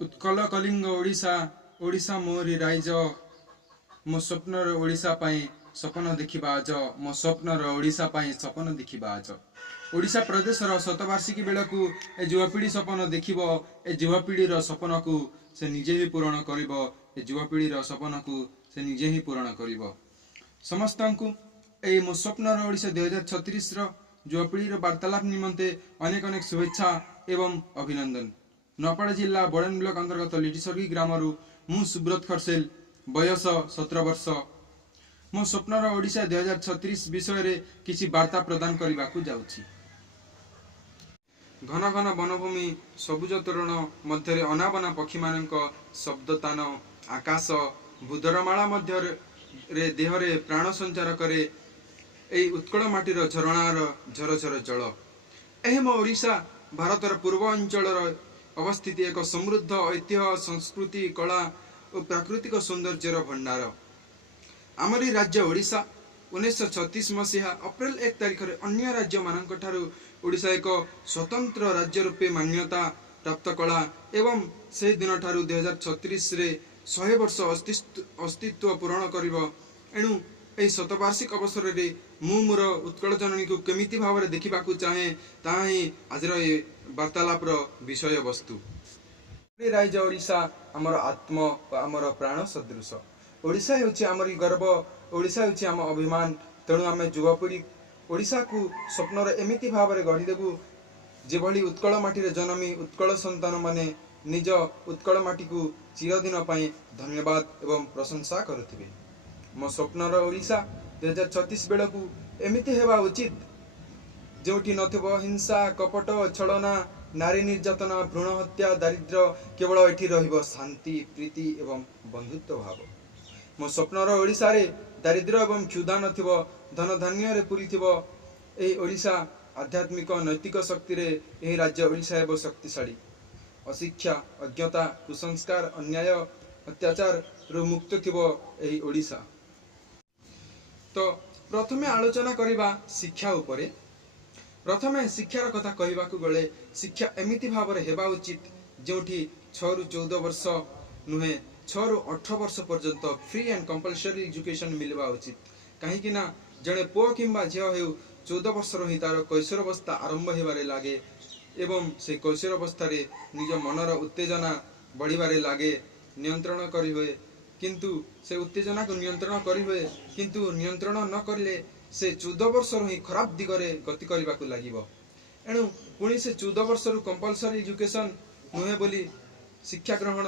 उत्कल कलिंग ओडिशा ओडिशा मोरी rise मो स्वप्नर ओडिशा पाई सपन देखिबा आज मो स्वप्नर ओडिशा पाई सपन देखिबा आज ओडिशा प्रदेशर शतवार्षिकी बेलू ए युवापीढ़ी सपन देखिबो ए युवापीढ़ीर सपन को से निजे ही पूरण करिबो ए युवापीढ़ीर सपन को से निजे ही पूरण करिबो समस्त को ए मो स्वप्नर ओडिशा 2036 युवापीढ़ीर वार्तालाप निमंते अनेक अनेक शुभेच्छा एवं अभिनंदन। नौपाड़ा जिला बड़न ब्लॉक अंतर्गत लिटिसर्गी ग्रामरू मु सुब्रत खरसेल बयस 17 वर्ष मो स्वप्नर ओडिशा 2036 विषय रे किछि वार्ता प्रदान करने को जाउछि। घन घन वनभूमि सबुज तोरण मध्य अनाबना पक्षी मानक शब्दतान आकाश भूधरमाला मध्य रे देहरे प्राण संचार करे एई उत्कल माटीर झरणार झरझर जल एही मो ओडिशा भारतर पूर्व अंचलर अवस्थित एक समृद्ध ऐतिह्य संस्कृति कला और प्राकृतिक सौंदर्यर भंडार आमरी राज्य ओडिशा 1936 मसीहा अप्रैल 1 तारिख रे अन्य राज्य मानक ठारू ओडिशा एक स्वतंत्र राज्य रूपे मान्यता प्राप्त कला एवं से दिन ठारू 2036 रे 100 वर्ष अस्तित्व पूरण करिवो एणु एई शतवार्षिक अवसर रे मु मोर उत्कल जननी को केमिति भाव रे देखिबा को चाहे ताहा ही आजर ए वार्तालाप रो विषय वस्तु। राज्य ओडिशा हमर आत्म हमर प्राण सदृश ओडिशा हेउछि हमर गर्व ओडिशा हेउछि हम अभिमान तेणु आम युवापीढ़ी ओडिशा को स्वप्नर एमिति भाव रे गढ़ी देबु जेभली उत्कल माटी रे जन्मी उत्कल संतान माने निज उत्कल माटी को चिरदिन पई धन्यवाद एवं प्रशंसा करुथिबे। मो स्वप्नर ओडिशा 2036 बेलू एमिति हेबा उचित जोठी नथिबो हिंसा कपट छलना नारी निर्यातना भ्रूण हत्या दारिद्र्य केवल एठी रहिबो शांति प्रीति एवं बंधुत्व भाव। मो स्वप्नर ओडिशा रे दारिद्र्य एवं क्षुधा नथिबो धन धान्य रे पूरी थिबो एही ओडिशा आध्यात्मिक नैतिक शक्ति रे एही राज्य ओडिशा हेबो शक्तिशाली अशिक्षा अज्ञता कुसंस्कार अन्याय अत्याचार रो मुक्त थिबो एही ओडिशा। तो प्रथमे आलोचना करिबा शिक्षा उपरे प्रथमे शिक्षार कथा कहवा गले शिक्षा एमिति भाव में हेबा उचित जोठी 6 रु 14 वर्ष नुहे 6 रु 18 वर्ष पर्यंत फ्री एंड कंपलसरी एजुकेशन मिलवा उचित कहीं ना जड़े पुओ किंबा झील हो 14 वर्ष ही तार कैशोरावस्था आरंभ होबारे लागे एवं से कैशोरावस्था रे निज मनर उत्तेजना बढ़िबारे लागे नियंत्रण करी हुए किंतु से उत्तेजना को नियंत्रण करी हुए किंतु नियंत्रण न करले से 14 वर्ष ही खराब दिगरे गति करने को लगिबो एणु पुणी से 14 वर्ष कंपलसरी एजुकेशन नुहे बोली शिक्षा ग्रहण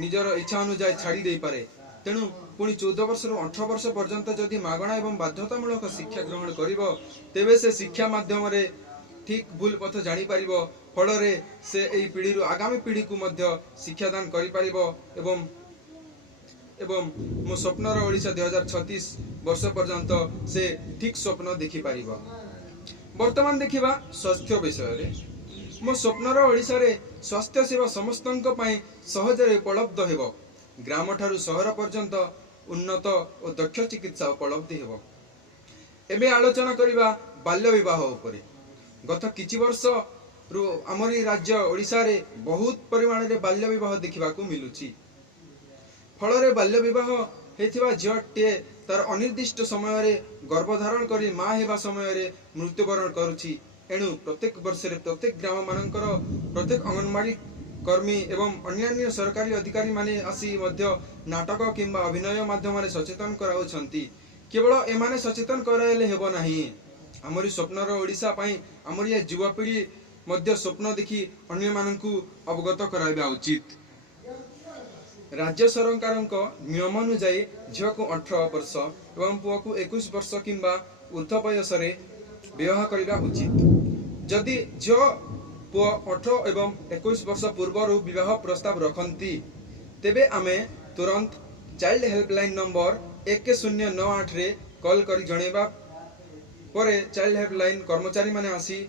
निजर इच्छा अनुसार छाड़ी दे पारे तेणु पुणी 14 वर्ष 18 वर्ष पर्यंत जदि मागणा एवं बाध्यतामूलक शिक्षा ग्रहण करिवो तेबे से शिक्षा माध्यम रे ठीक भूल पथ जानी पारिबो फल रे से एई पीढ़ी रु आगामी पीढ़ी को मध्य शिक्षादान करि पारिबो एवं मो स्वप्नर ओडिशा 2036 वर्ष पर्यंत से ठीक स्वप्न देखि पारिबो। वर्तमान देखिबा स्वास्थ्य विषय रे मो स्वप्नर ओडिशा रे स्वास्थ्य सेवा समस्तंक पई सहज रे उपलब्ध हेबो ग्राम ठारू शहर पर्यंत उन्नत और दक्ष चिकित्सा उपलब्ध हेबो। एबे आलोचना करिबा बाल्य विवाह उपरे गत किछि वर्ष रु हमरी राज्य ओडिशा रे बहुत परिमाण रे बाल्य विवाह देखिबा को मिलुची फल रे बाल्य विवाह हेथिबा झीटे तार अनिर्दिष्ट समय रे गर्भधारण करी माँ हेबा समय रे मृत्युवरण करुची एणु प्रत्येक वर्ष रे प्रत्येक ग्राम मानकर प्रत्येक अंगनवाड़ी कर्मी एवं अन्यान्य सरकारी अधिकारी माने आसी मध्य नाटक किंबा अभिनय माध्यम रे सचेतन कराउछंती केवल एमाने सचेतन कराइले हेबो नाही हमरी स्वप्नर ओडिशा पई हमरी ये युवा पीढ़ी मध्य स्वप्न देखि अन्य मानकु अवगत कराइबा उचित। राज्य सरकार नियम अनुजाई झील को 18 वर्ष एवं पुओ को 21 वर्ष किंबा ऊर्ध बयस विवाह करने उचित जदि झील पुओ 18 एवं 21 वर्ष पूर्व विवाह प्रस्ताव रखती तेबे आमे तुरंत चाइल्ड हेल्पलाइन नंबर 1098 रे कॉल कर जणेबा परे चाइल्ड हेल्पलाइन कर्मचारी माने आसी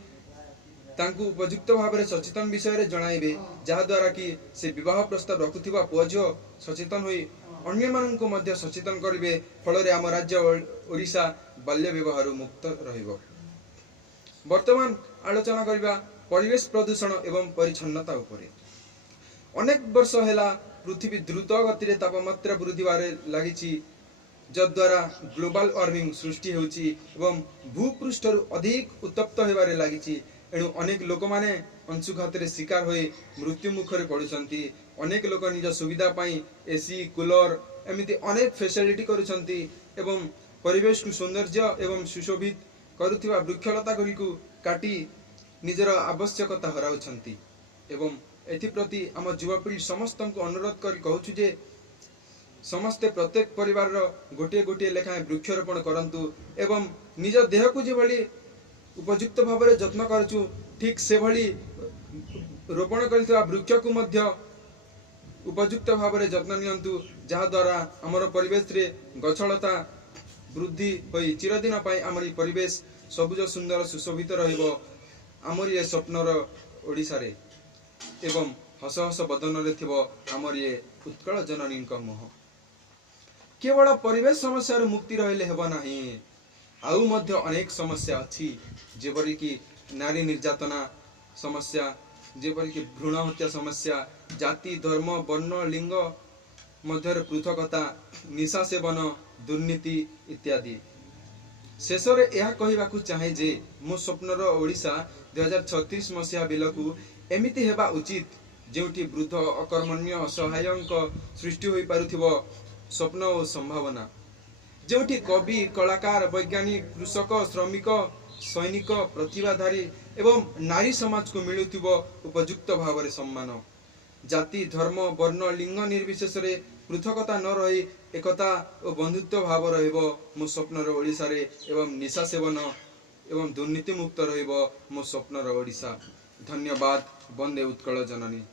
तांकु उपयुक्त भाव में सचेतन विषय रे जणाइबे जहा द्वारा कि से विवाह प्रस्ताव रखुथिबा पुओ झील सचेतन होई अन्य माननको मध्य सचेतन करिवे फल रे हम राज्य ओडिशा बाल्य विवाह मुक्त रहिबो। वर्तमान आलोचना करिबा परिवेश प्रदूषण एवं परिच्छन्नता उपरे अनेक वर्ष है पृथ्वी द्रुत गति तापमात्रा वृद्धि बारे लगी जद्वारा ग्लोबल वार्मिंग सृष्टि होउची एवं भूपृष्ठ अधिक उत्तप्त होबारे लगी। एणु अनेक लोक माने अंशुघात शिकार हो मृत्यु मुखरे पड़ुछंती। अनेक लोक निज सुविधा पाई एसी कूलर एमिति अनेक फैसिलिटी करुछंती एवं परिवेश को सौंदर्य एवं सुशोभित करुथिबा वृक्षलता गुरिकु काटी निजर आवश्यकता हराउछंती। एवं एथिप्रति आम युवापीढ़ी समस्त को अनुरोध कर कहूँ जे समस्ते प्रत्येक परिवार गोटे गोटे लेखाएं वृक्षरोपण करंतु एवं निज देह को जेभली उपयुक्त भाव में जत्न करचु ठीक से भली रोपण करथिबा वृक्ष को मध्य उपयुक्त भाव में जत्न नियंतु जहाँ द्वारा आमर परिवेश रे गछलता वृद्धि होई चिरदिन पाई आमर परिवेश सबुज सुंदर सुशोभित रहिबो। आमर ये स्वप्नर ओडिसा रे एवं हस हस बदन रे थिबो आमर ये उत्कल जननी मोह। केवल परिवेश समस्या मुक्ति रहिले हेबो नाही, आउ मध्य अनेक समस्या अछि जेपरि कि नारी निर्यातना समस्या, जेपरि कि भ्रूण हत्या समस्या, जाति धर्म वर्ण लिंग मध्य पृथकता, निशा सेवन, दुर्नीति इत्यादि। शेष रे यह कहिबाकू चाहे जे मो स्वप्नर ओडिशा 2036 मसीहा बेलकू एमिति हेबा उचित जेउठी वृद्ध अकर्मण्य असहायक सृष्टि होई पारुथिबो स्वप्न और संभावना, जेउठी कवि कलाकार वैज्ञानिक कृषक श्रमिक सैनिक प्रतिभाधारी एवं नारी समाज को मिलुथिबो उपयुक्त भाव में सम्मान। जाति धर्म वर्ण लिंग निर्विशेष रे पृथकता न रही एकता और बंधुत्व भाव रहिबो मो स्वप्नर ओडिशा रे एवं निशा सेवन एवं दुर्नीति मुक्त रहिबो मो स्वप्नर ओडिशा। धन्यवाद। वंदे उत्कल जननी।